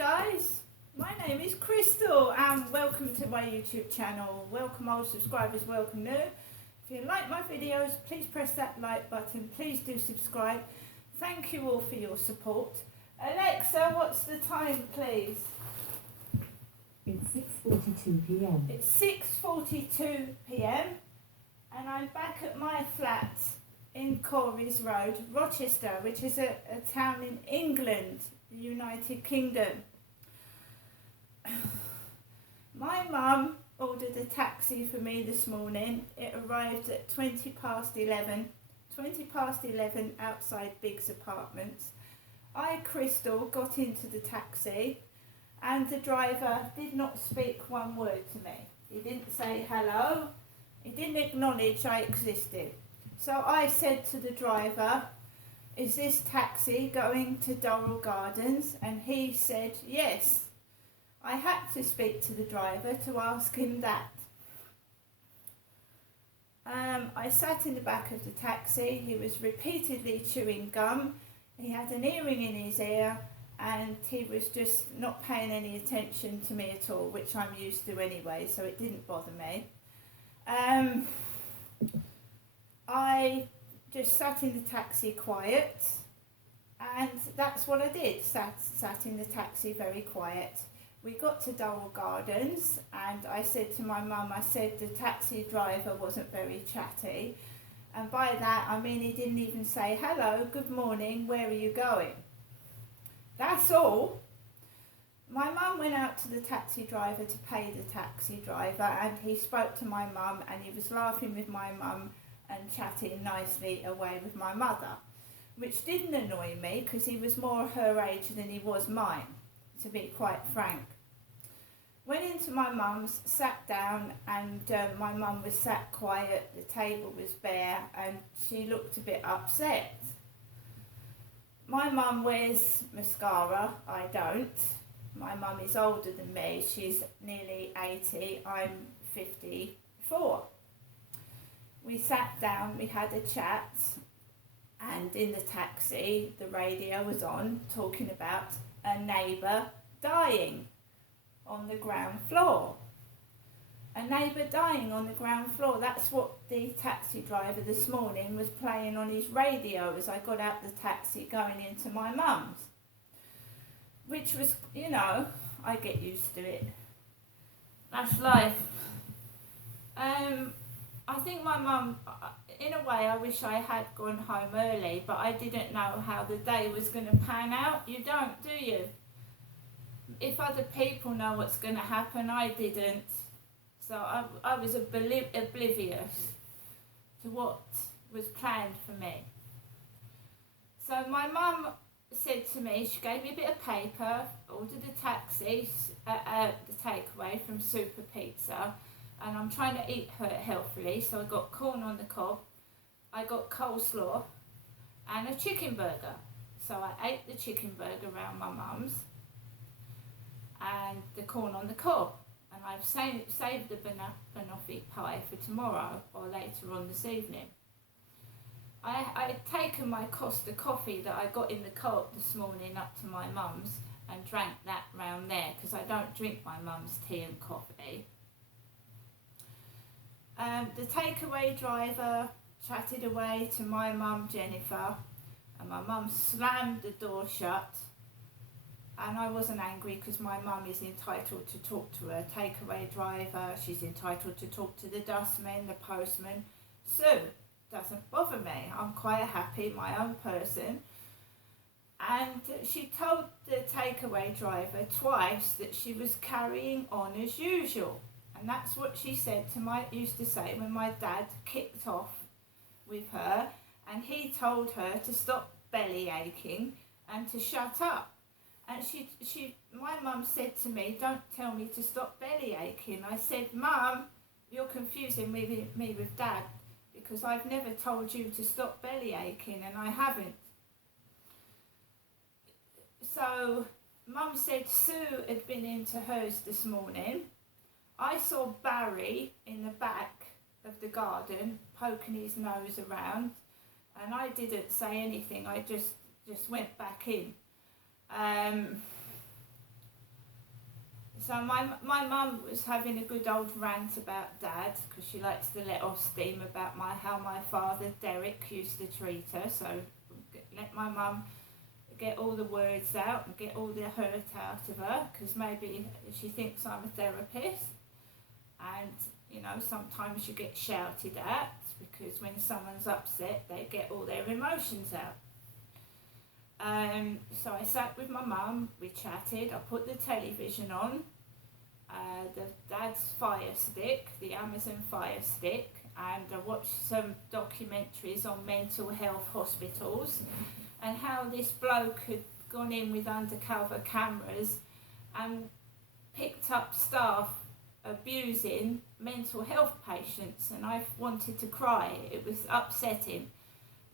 guys, my name is Crystal and welcome to my YouTube channel. Welcome old subscribers, welcome new. If you like my videos, please press that like button, please do subscribe. Thank you all for your support. Alexa, what's the time please? It's 6:42 p.m. It's 6:42 p.m. and I'm back at my flat in Corries Road, Rochester, which is a town in England, the United Kingdom. My mum ordered a taxi for me this morning. It arrived at 20 past 11 outside Biggs Apartments. I, Crystal, got into the taxi and the driver did not speak one word to me. He didn't say hello, he didn't acknowledge I existed. So I said to the driver, "Is this taxi going to Durrell Gardens?" And he said yes. I had to speak to the driver to ask him that. I sat in the back of the taxi. He was repeatedly chewing gum. He had an earring in his ear and he was just not paying any attention to me at all, which I'm used to anyway, so it didn't bother me. I just sat in the taxi quiet, and that's what I did, sat in the taxi very quiet. We got to Durrell Gardens and I said to my mum, I said the taxi driver wasn't very chatty, and by that I mean he didn't even say hello, good morning, where are you going? That's all. My mum went out to the taxi driver to pay the taxi driver, and he spoke to my mum and he was laughing with my mum and chatting nicely away with my mother, which didn't annoy me because he was more her age than he was mine, to be quite frank. Went into my mum's, sat down, and my mum was sat quiet, the table was bare and she looked a bit upset. My mum wears mascara, I don't. My mum is older than me, she's nearly 80, I'm 54. We sat down, we had a chat, and in the taxi the radio was on talking about a neighbour dying on the ground floor. A neighbour dying on the ground floor, that's what the taxi driver this morning was playing on his radio as I got out the taxi going into my mum's. Which was, you know, I get used to it. That's life. I think my mum, in a way I wish I had gone home early, but I didn't know how the day was going to pan out. You don't, do you? If other people know what's going to happen, I didn't. So I was oblivious to what was planned for me. So my mum said to me, she gave me a bit of paper, ordered a taxi, the takeaway from Super Pizza, and I'm trying to eat healthily, so I got corn on the cob, I got coleslaw and a chicken burger. So I ate the chicken burger around my mum's and the corn on the cob, and I've saved the banoffee pie for tomorrow or later on this evening. I had taken my Costa coffee that I got in the co-op this morning up to my mum's and drank that round there because I don't drink my mum's tea and coffee. The takeaway driver chatted away to my mum Jennifer, and my mum slammed the door shut, and I wasn't angry because my mum is entitled to talk to her takeaway driver, she's entitled to talk to the dustman, the postman. So doesn't bother me. I'm quite happy, my own person. And she told the takeaway driver twice that she was carrying on as usual. And that's what she used to say when my dad kicked off with her, and he told her to stop belly aching and to shut up. And my mum said to me, "Don't tell me to stop belly aching." I said, "Mum, you're confusing me with Dad, because I've never told you to stop belly aching, and I haven't." So Mum said Sue had been into hers this morning. I saw Barry in the back of the garden poking his nose around, and I didn't say anything. I just went back in. So my mum was having a good old rant about Dad, because she likes to let off steam about how my father Derek used to treat her. So let my mum get all the words out and get all the hurt out of her, because maybe she thinks I'm a therapist. And you know, sometimes you get shouted at, because when someone's upset they get all their emotions out. So I sat with my mum, we chatted, I put the television on, the Dad's Fire Stick, the Amazon Fire Stick, and I watched some documentaries on mental health hospitals and how this bloke had gone in with undercover cameras and picked up staff abusing mental health patients, and I wanted to cry. It was upsetting.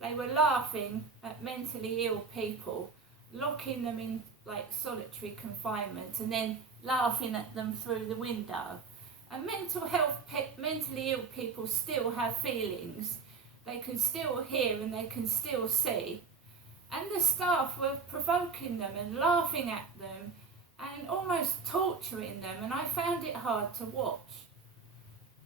They were laughing at mentally ill people, locking them in like solitary confinement and then laughing at them through the window. And mentally ill people still have feelings. They can still hear and they can still see. And the staff were provoking them and laughing at them and almost torturing them, and I found it hard to watch,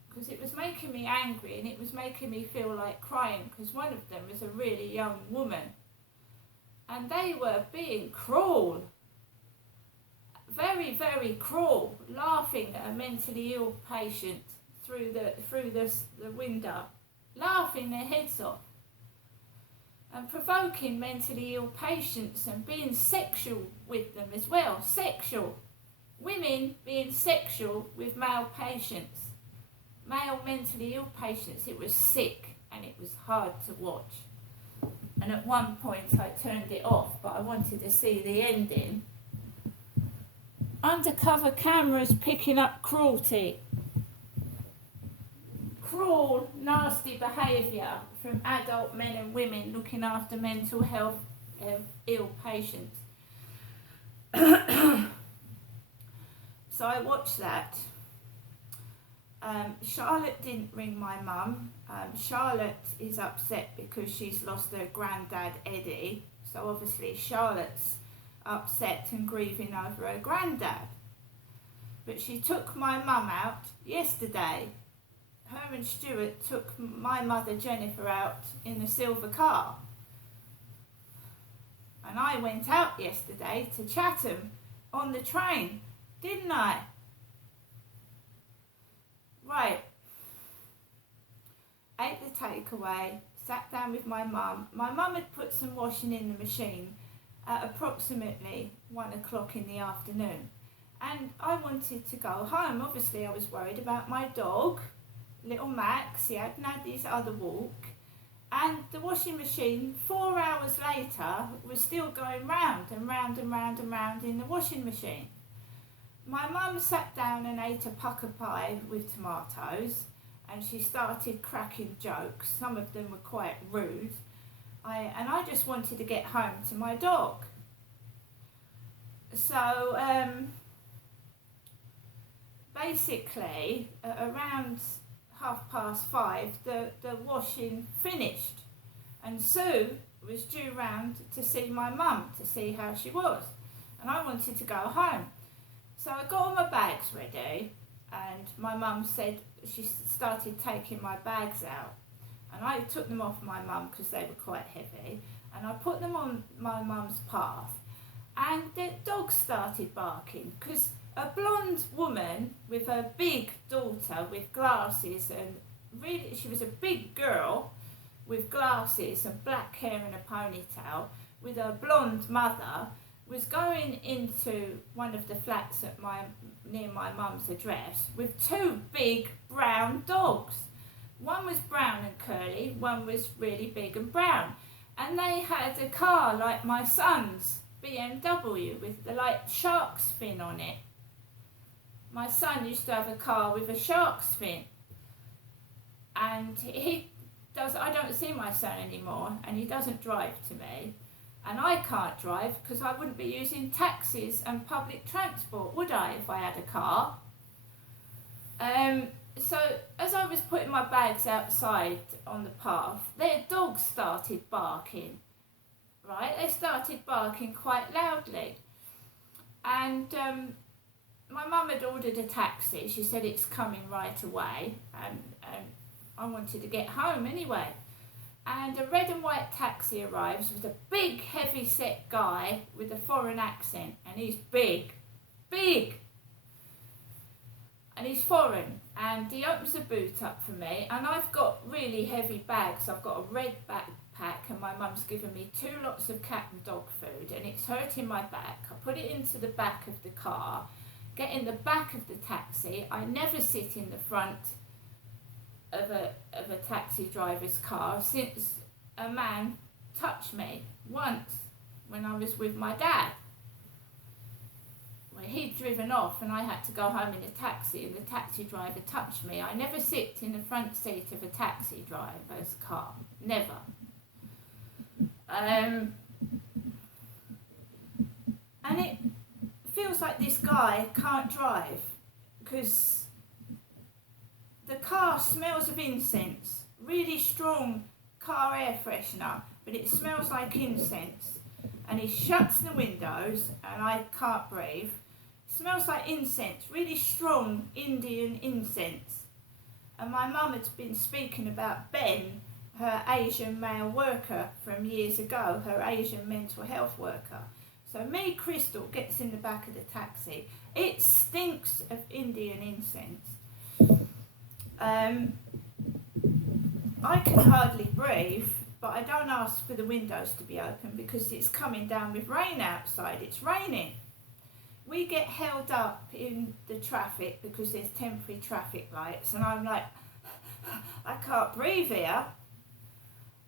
because it was making me angry and it was making me feel like crying, because one of them was a really young woman and they were being cruel, very, very cruel, laughing at a mentally ill patient through the window, laughing their heads off and provoking mentally ill patients and being sexual with them as well. Sexual. Women being sexual with male patients. Male mentally ill patients. It was sick and it was hard to watch. And at one point I turned it off, but I wanted to see the ending. Undercover cameras picking up cruelty. Cruel, nasty behaviour from adult men and women looking after mental health ill patients. So I watched that. Charlotte didn't ring my mum. Charlotte is upset because she's lost her granddad Eddie. So obviously Charlotte's upset and grieving over her granddad. But she took my mum out yesterday. Her and Stuart took my mother Jennifer out in the silver car. And I went out yesterday to Chatham on the train, didn't I? Right. Ate the takeaway, sat down with my mum. My mum had put some washing in the machine at approximately 1 o'clock in the afternoon. And I wanted to go home. Obviously I was worried about my dog, little Max. He hadn't had his other walk. And the washing machine, 4 hours later, was still going round and round and round and round in the washing machine. My mum sat down and ate a pucker pie with tomatoes, and she started cracking jokes. Some of them were quite rude. I just wanted to get home to my dog. So basically, around 5:30, the washing finished, and Sue was due round to see my mum, to see how she was, and I wanted to go home. So I got all my bags ready, and my mum said, she started taking my bags out, and I took them off my mum because they were quite heavy, and I put them on my mum's path, and the dog started barking, because a blonde woman with her big daughter with glasses, and really she was a big girl with glasses and black hair and a ponytail, with her blonde mother, was going into one of the flats at near my mum's address with two big brown dogs. One was brown and curly, one was really big and brown, and they had a car like my son's BMW with the like shark's fin on it. My son used to have a car with a shark's fin, and I don't see my son anymore, and he doesn't drive to me, and I can't drive because I wouldn't be using taxis and public transport, would I, if I had a car? So as I was putting my bags outside on the path, their dogs started barking, right? They started barking quite loudly, and my mum had ordered a taxi. She said it's coming right away, and I wanted to get home anyway. And a red and white taxi arrives with a big, heavy-set guy with a foreign accent, and he's big, and he's foreign. And he opens the boot up for me, and I've got really heavy bags. I've got a red backpack, and my mum's given me 2 lots of cat and dog food, and it's hurting my back. I put it into the back of the car, get in the back of the taxi. I never sit in the front of a taxi driver's car since a man touched me once when I was with my dad. Well, he'd driven off and I had to go home in a taxi, and the taxi driver touched me. I never sit in the front seat of a taxi driver's car, never. And it feels like this guy can't drive because the car smells of incense, really strong car air freshener, but it smells like incense. And he shuts the windows and I can't breathe. It smells like incense, really strong Indian incense. And my mum had been speaking about Ben, her Asian male worker from years ago, her Asian mental health worker. So me, Crystal, gets in the back of the taxi. It stinks of Indian incense. I can hardly breathe, but I don't ask for the windows to be open because it's coming down with rain outside. It's raining. We get held up in the traffic because there's temporary traffic lights, and I'm like, I can't breathe here.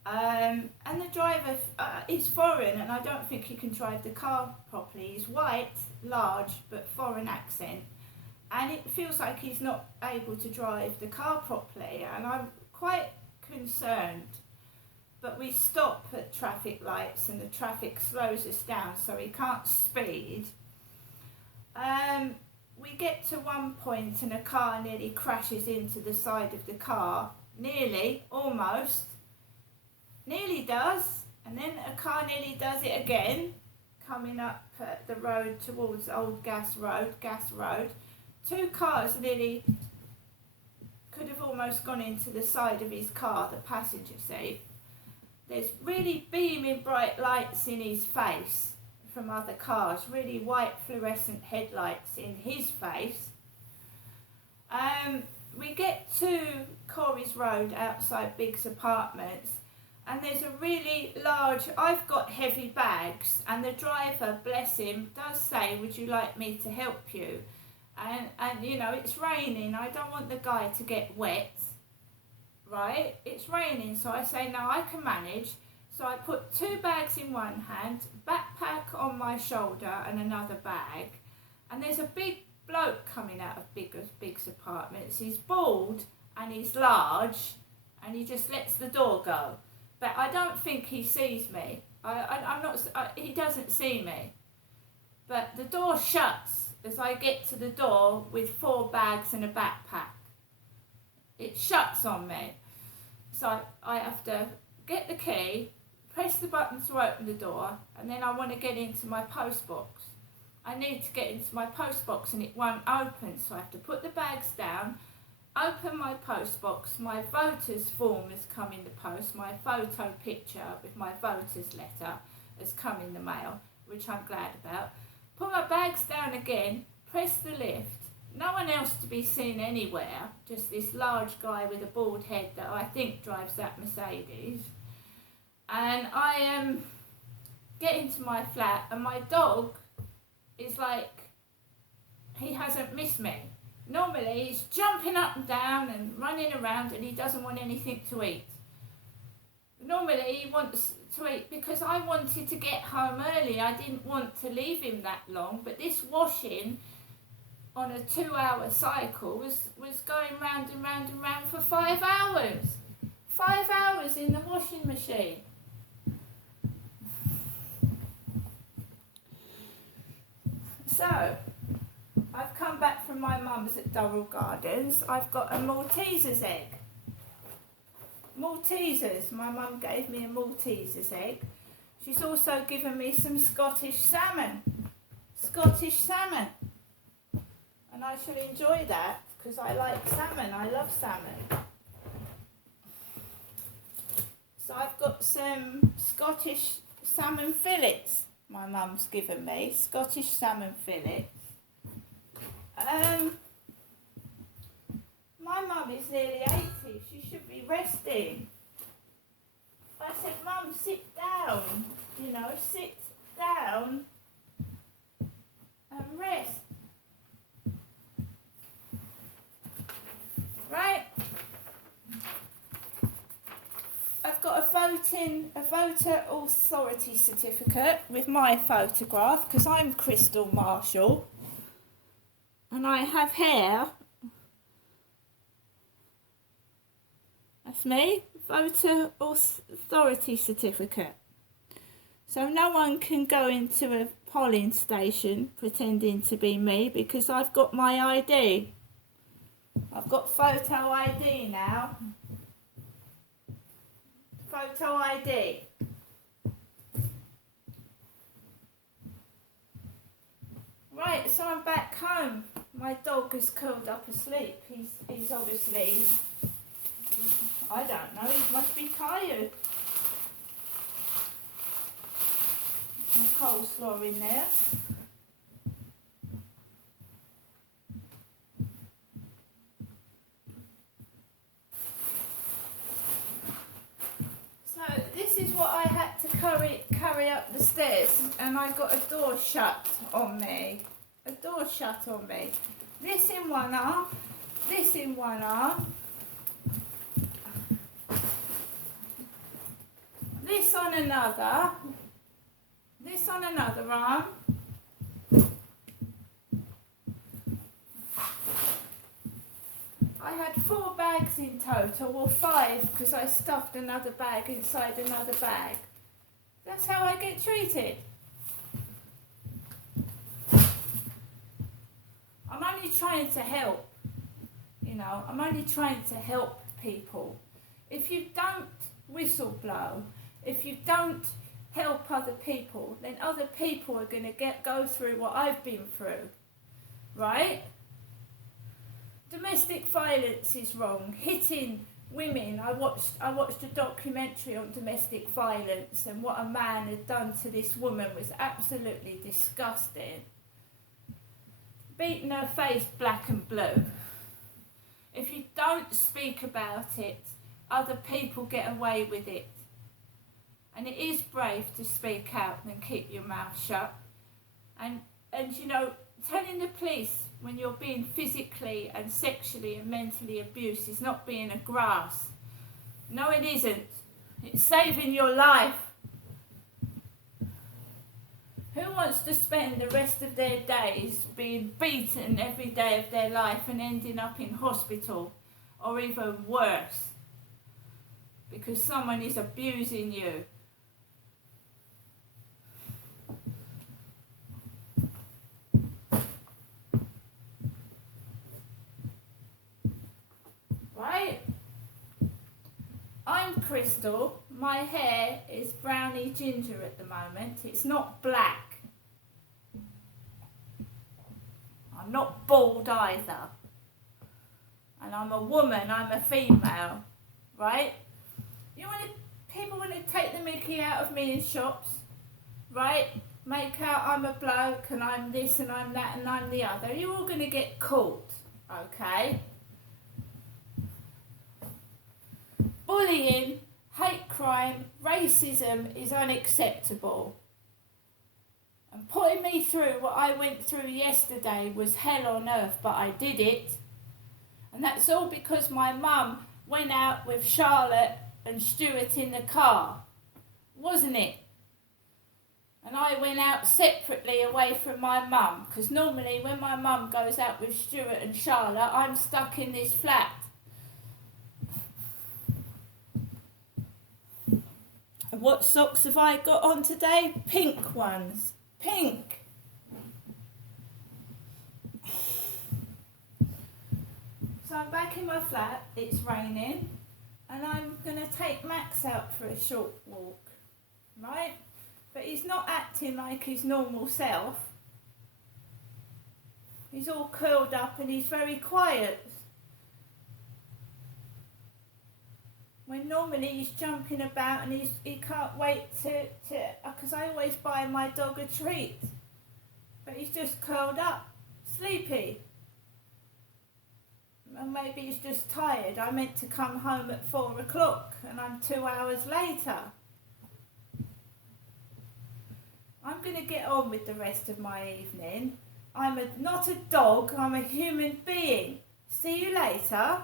And the driver is foreign, and I don't think he can drive the car properly. He's white, large, but foreign accent. And it feels like he's not able to drive the car properly, and I'm quite concerned. But we stop at traffic lights and the traffic slows us down so he can't speed. We get to one point and a car nearly crashes into the side of the car. Nearly, almost. Nearly does, and then a car nearly does it again, coming up the road towards Old Gas Road. 2 cars nearly could have almost gone into the side of his car, the passenger seat. There's really beaming bright lights in his face from other cars, really white fluorescent headlights in his face. We get to Corey's Road outside Biggs Apartments, and there's a really large, I've got heavy bags, and the driver, bless him, does say, would you like me to help you? And you know, it's raining, I don't want the guy to get wet, right? It's raining, so I say, no, I can manage. So I put 2 bags in one hand, backpack on my shoulder and another bag, and there's a big bloke coming out of Biggs Apartments. He's bald and he's large, and he just lets the door go. But I don't think he sees me. He doesn't see me. But the door shuts as I get to the door with 4 bags and a backpack. It shuts on me. So I have to get the key, press the button to open the door, and then I want to get into my post box. I need to get into my post box and it won't open, so I have to put the bags down, open my post box. My voters form has come in the post. My photo picture with my voters letter has come in the mail, which I'm glad about. Put my bags down again, press the lift. No one else to be seen anywhere, just this large guy with a bald head that I think drives that Mercedes. And I get into my flat, and my dog is like, he hasn't missed me. Normally he's jumping up and down and running around, and he doesn't want anything to eat. Normally he wants to eat because I wanted to get home early. I didn't want to leave him that long, but this washing on a 2-hour cycle was going round and round and round for 5 hours. 5 hours in the washing machine. So, I've come back from my mum's at Durrell Gardens. I've got a Malteser's egg. Maltesers. My mum gave me a Malteser's egg. She's also given me some Scottish salmon. Scottish salmon. And I shall enjoy that because I like salmon. I love salmon. So I've got some Scottish salmon fillets my mum's given me. Scottish salmon fillets. My mum is nearly 80. She should be resting. I said, Mum, sit down. You know, sit down and rest. Right? I've got a voter authority certificate with my photograph because I'm Crystal Marshall and I have hair. That's me, voter authority certificate. So no one can go into a polling station pretending to be me because I've got my ID. I've got photo ID now. Photo ID. Right, so I'm back home. My dog is curled up asleep. He's obviously, I don't know, he must be tired. Some coleslaw in there. This is what I had to carry up the stairs, and I got a door shut on me. A door shut on me. This in one arm, this in one arm, this on another arm. I had 4 bags in total, or 5 because I stuffed another bag inside another bag. That's how I get treated. I'm only trying to help, you know, I'm only trying to help people. If you don't whistle blow, if you don't help other people, then other people are going to go through what I've been through, right? Domestic violence is wrong. Hitting women. I watched a documentary on domestic violence, and what a man had done to this woman was absolutely disgusting. Beating her face black and blue. If you don't speak about it, other people get away with it. And it is brave to speak out and keep your mouth shut. And you know, telling the police when you're being physically and sexually and mentally abused is not being a grass. No, it isn't. It's saving your life. Who wants to spend the rest of their days being beaten every day of their life and ending up in hospital, or even worse, because someone is abusing you? Right? I'm Crystal. My hair is browny ginger at the moment. It's not black. I'm not bald either. And I'm a woman, I'm a female. Right? People want to take the mickey out of me in shops. Right? Make out I'm a bloke and I'm this and I'm that and I'm the other. You're all going to get caught. Okay? Bullying, hate crime, racism is unacceptable. And putting me through what I went through yesterday was hell on earth, but I did it. And that's all because my mum went out with Charlotte and Stuart in the car, wasn't it? And I went out separately away from my mum, because normally when my mum goes out with Stuart and Charlotte, I'm stuck in this flat. And what socks have I got on today? Pink ones. Pink. So I'm back in my flat, it's raining, and I'm going to take Max out for a short walk, right? But he's not acting like his normal self. He's all curled up and he's very quiet. When normally he's jumping about and he can't wait to because I always buy my dog a treat. But he's just curled up, sleepy. And maybe he's just tired. I meant to come home at 4 o'clock and I'm 2 hours later. I'm going to get on with the rest of my evening. I'm not a dog, I'm a human being. See you later.